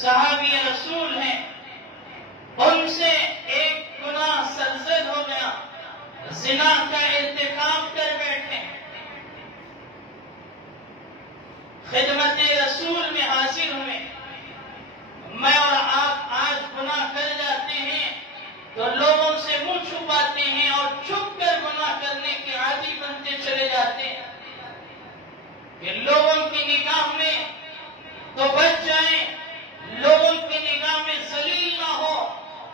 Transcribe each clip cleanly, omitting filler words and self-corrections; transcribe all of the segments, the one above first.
صحابی رسول ہیں، ان سے ایک گناہ سرزد ہو گیا، زنا کا ارتکاب کر بیٹھے، خدمت رسول میں حاضر ہوئے۔ میں اور آپ آج گناہ کر جاتے ہیں تو لوگوں سے منہ چھپاتے ہیں اور چھپ کر گناہ کرنے کے عادی بنتے چلے جاتے ہیں کہ لوگوں کی نگاہ میں تو بچ جائیں، لوگوں کی نگاہ میں ذلیل نہ ہو۔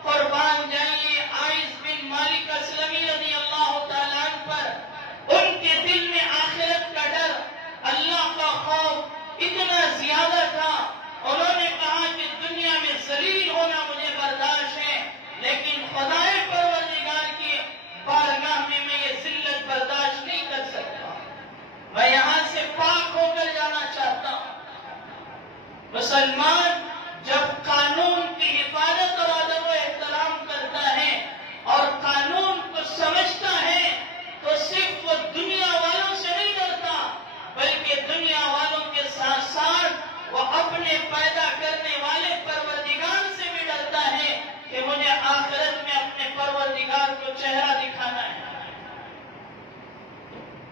قربان جائیے عائذ بن مالک اسلمی رضی اللہ تعالیٰ عنہ پر، ان کے دل میں آخرت کا ڈر، اللہ کا خوف اتنا زیادہ تھا، انہوں نے کہا کہ دنیا میں ذلیل ہونا مجھے برداشت ہے، لیکن خدائے پروردگار کی بارگاہ میں یہ ذلت برداشت نہیں کر سکتا، میں یہاں سے پاک ہو کر جانا چاہتا ہوں۔ مسلمان جب قانون کی حفاظت اور ادب و احترام کرتا ہے اور قانون کو سمجھتا ہے تو صرف وہ دنیا والوں سے نہیں ڈرتا، بلکہ دنیا والوں کے ساتھ ساتھ وہ اپنے پیدا کرنے والے پروردگار سے بھی ڈرتا ہے کہ مجھے آخرت میں اپنے پروردگار کو چہرہ دکھانا ہے۔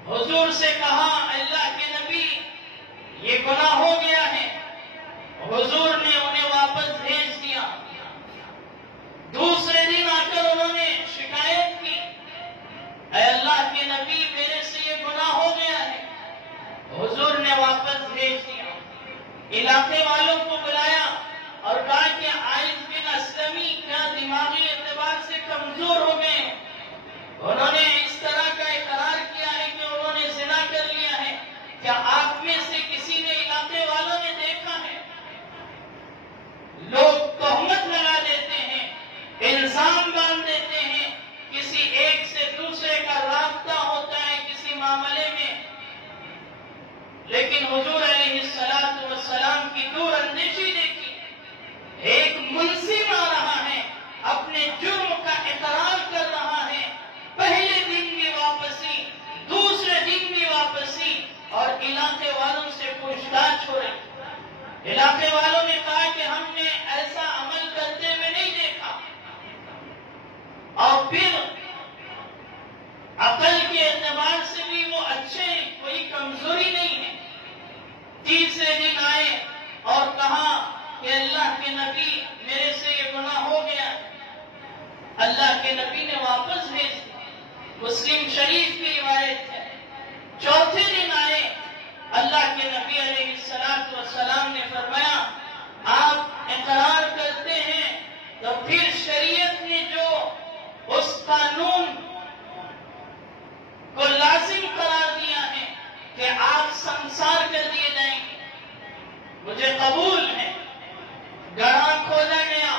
حضور سے کہا اللہ کے نبی یہ گناہ ہو گیا ہے، حضور نے انہیں واپس بھیج دیا۔ دوسرے دن آ کر انہوں نے شکایت کی، اے اللہ کے نبی میرے سے یہ گناہ ہو گیا ہے، حضور نے واپس بھیج دیا۔ علاقے والوں کو بلایا اور کہا کہ عائذ بن اسلمی کیا دماغی اعتبار سے کمزور ہو گئے، انہوں نے اس طرح کا اقرار کیا ہے کہ انہوں نے زنا کر لیا ہے، کیا آپ میں سے کسی نے علاقے والوں نے دیکھا ہے؟ لوگ تہمت لگا دیتے ہیں، الزام باندھ دیتے ہیں، کسی ایک سے دوسرے کا رابطہ ہوتا ہے کسی معاملے میں، لیکن حضور علیہ السلام کی دور اندیشی دیکھی، ایک منصف آ رہا ہے، اپنے جرم کا اقرار کر رہا ہے، پہلے دن بھی واپسی، دوسرے دن بھی واپسی، اور علاقے والوں سے پوچھ تاچھ ہو رہی۔ علاقے والوں نے کہا کہ ہم نے ایسا عمل کرتے ہوئے نہیں دیکھا، اور پھر عقل کے اعتبار سے بھی وہ اچھے ہیں، کوئی کمزوری نہیں ہے۔ تیسرے دن آئے اور کہا کہ اللہ کے نبی میرے سے یہ گناہ ہو گیا، اللہ کے نبی نے واپس بھیج دیا، مسلم شریف کی روایت ہے۔ چوتھے دن آئے، اللہ کے نبی علیہ السلام نے فرمایا آپ اقرار کرتے ہیں تو پھر شریعت نے جو اس قانون کو لازم قرار دیا ہے کہ آپ سنسار کر دیے جائیں گے، مجھے قبول ہے۔ گڑھا کھودا گیا،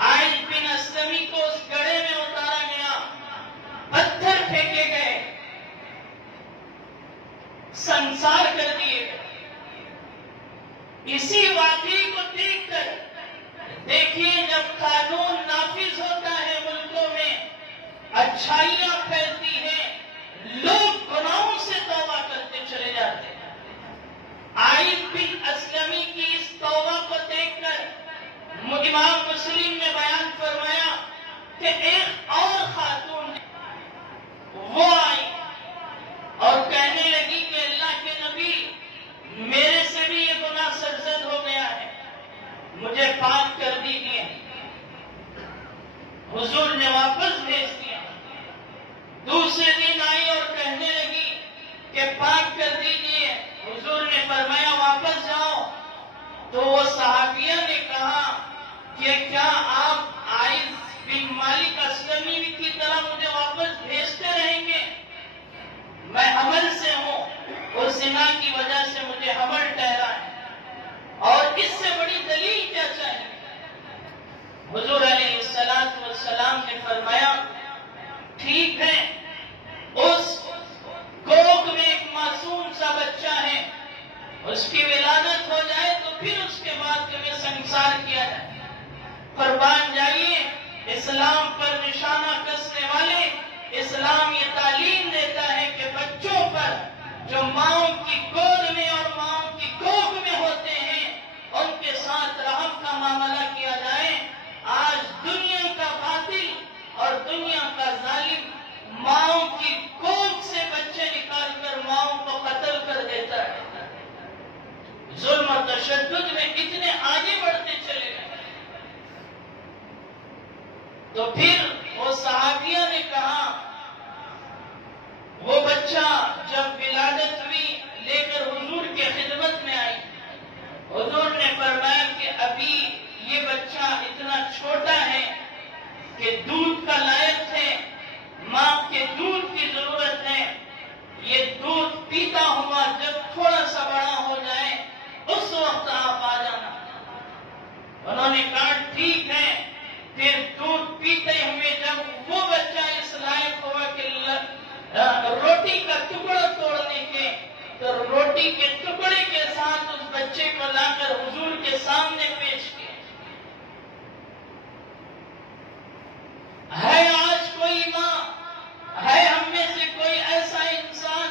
عائذ بن اسلمی کو اس گڑھے میں اتارا گیا، پتھر پھینکے گئے، سنسار کر دیے گئے۔ اسی واقعے کو دیکھ کر دیکھیے جب قانون نافذ ہوتا ہے ملکوں میں، اچھائیاں پھیلتی ہیں، لوگ گناہوں سے توبہ کرتے چلے جاتے ہیں۔ عائذ بن اسلمی کی اس توبہ کو دیکھ کر امام مسلم نے بیان فرمایا کہ ایک اور خاتون وہ آئی اور کہنے لگی کہ اللہ کے نبی میرے سے بھی یہ گناہ سرزد ہو گیا ہے، مجھے پاک کر دیجیے۔ حضور نے واپس بھیج دیا۔ دوسرے دن آئی اور کہنے لگی کہ پاک کر دیجیے، حضور نے فرمایا واپس جاؤ۔ تو وہ صحابیہ نے کہا کہ کیا آپ عائذ بن مالک اسلمی کی طرح مجھے واپس بھیجتے رہیں گے؟ میں حمل سے ہوں، اور زنا کی وجہ سے مجھے حمل ٹھہرا ہے، اور اس سے بڑی دلیل کیا چاہیے؟ حضور علیہ السلام نے فرمایا ٹھیک ہے، اس کوکھ میں ایک معصوم سا بچہ ہے، اس کی ولادت ہو جائے تو پھر اس کے بعد تمہیں سنسار کیا جائے۔ قربان جائیے، اسلام پر نشانہ کسنے والے، اسلام یہ تعلیم دیتا ہے کہ بچوں پر جو ماؤں کی گود میں اور ماؤں کی کوکھ میں ہوتے ہیں ان کے ساتھ رحم تشدد میں اتنے آگے بڑھتے چلے گئے. تو پھر وہ صحابیہ نے کہا، وہ بچہ جب ولادت ہوئی لے کر حضور کے خدمت میں آئی، حضور نے فرمایا کہ ابھی یہ بچہ اتنا چھوٹا ہے کہ دودھ کا لائق ہے، ماں کے دودھ کی ضرورت ہے. یہ دودھ پیتا ہوا جب تھوڑا سا بڑا ہو جائے اس وقت آپ آ جانا. انہوں نے کہا ٹھیک ہے. پھر دودھ پیتے ہوئے جب وہ بچہ اس لائق ہوا کہ روٹی کا ٹکڑا توڑنے کے، تو روٹی کے ٹکڑے کے ساتھ اس بچے کو لا کر حضور کے سامنے پیش کیا. ہے آج کوئی ماں، ہے ہم میں سے کوئی ایسا انسان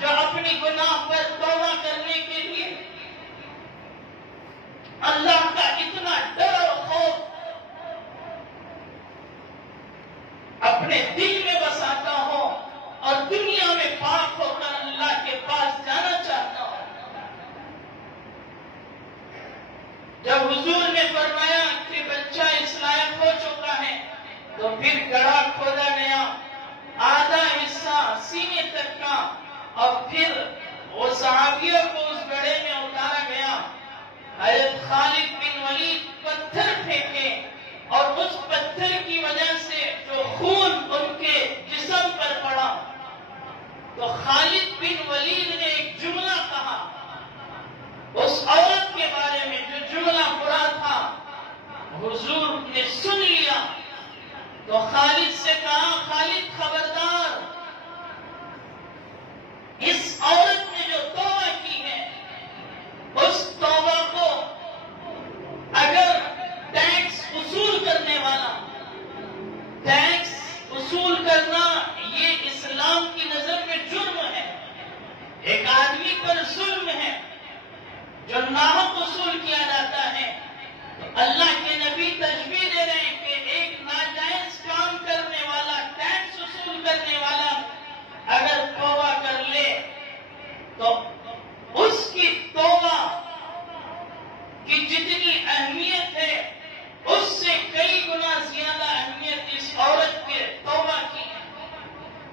جو اپنی گناہ پر توبہ کرنے کے لیے اللہ کا اتنا ڈر اور خوف اپنے دل میں بساتا ہو اور دنیا میں پاک ہو کر اللہ کے پاس جانا چاہتا ہو؟ جب حضور نے فرمایا کہ بچہ اس لائق ہو چکا ہے تو پھر گڑھا کھودا گیا، آدھا حصہ سینے تک کا، اور پھر وہ صحابیوں کو اس گڑھے میں اتارا گیا. حضرت خالد بن ولید پتھر پھینکے اور اس پتھر کی وجہ سے جو خون ان کے جسم پر پڑا، تو خالد بن ولید نے ایک جملہ کہا اس عورت کے بارے میں جو جملہ برا تھا. حضور نے سن لیا تو خالد سے کہا، خالد خبردار، اس عورت نے جو توبہ کی ہے اس توبہ کو اگر ٹیکس وصول کرنے والا، ٹیکس وصول کرنا یہ اسلام کی نظر میں جرم ہے. ایک آدمی پر ظلم ہے جو ناحق وصول کیا جاتا ہے. تو اللہ کے نبی تجویز دے رہے ہیں کہ ایک ناجائز کام کرنے والا، ٹیکس وصول کرنے والا اگر توبہ کر لے تو اس کی توبہ کی جتنی اہمیت ہے اس سے کئی گنا زیادہ اہمیت اس عورت کے توبہ کی ہے.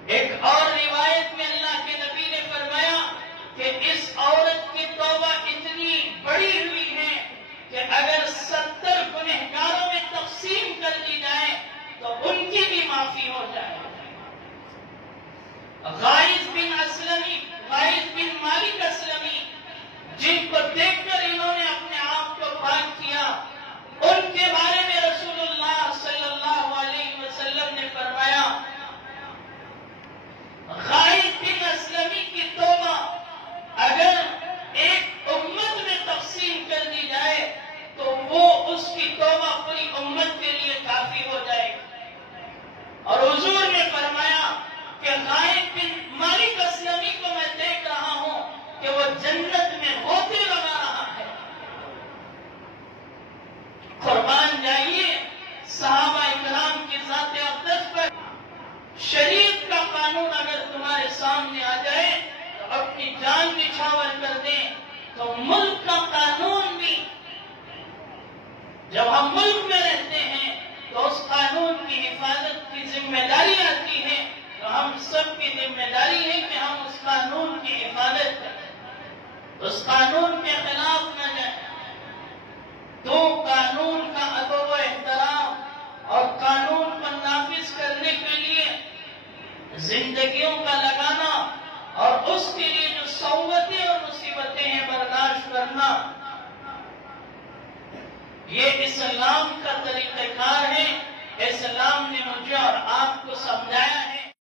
ایک اور روایت میں اللہ کے نبی نے فرمایا کہ اس عورت کی توبہ اتنی بڑی ہوئی ہے کہ اگر 70 گنہگاروں میں تقسیم کر دی جائے تو ان کی بھی معافی ہو جائے. غائز بن مالک اسلمی، جن کو دیکھ کر انہوں نے اپنے آپ کو پاک کیا، ان کے بارے میں رسول اللہ صلی اللہ علیہ وسلم نے فرمایا غائز بن اسلمی کی توبہ اگر ایک امت میں تقسیم کر دی جائے تو وہ اس کی توبہ پوری امت کے لیے کافی ہو جائے گی. اور حضور نے فرمایا کہ غائز بن مالک اسلمی کو میں دیکھ رہا ہوں کہ وہ جنت میں ہوتے لگا رہا ہے. قربان جائیے صحابہ اکرام کی ذات اقدس پر. شریعت کا قانون اگر تمہارے سامنے آ جائے تو اپنی جان نچھاور کر دیں. تو ملک کا قانون بھی جب ہم ملک میں رہتے ہیں تو اس قانون کی حفاظت کی ذمہ داری آتی ہے. تو ہم سب کی ذمہ داری ہے کہ ہم اس قانون کی حفاظت کریں، اس قانون کے خلاف نہ جائیں. تو قانون کا ادب و احترام اور قانون کو نافذ کرنے کے لیے زندگیوں کا لگانا اور اس کے لیے جو صعوبتیں اور مصیبتیں ہیں برداشت کرنا، یہ اسلام کا طریقہ کار ہے. اسلام نے مجھے اور آپ کو سمجھایا ہے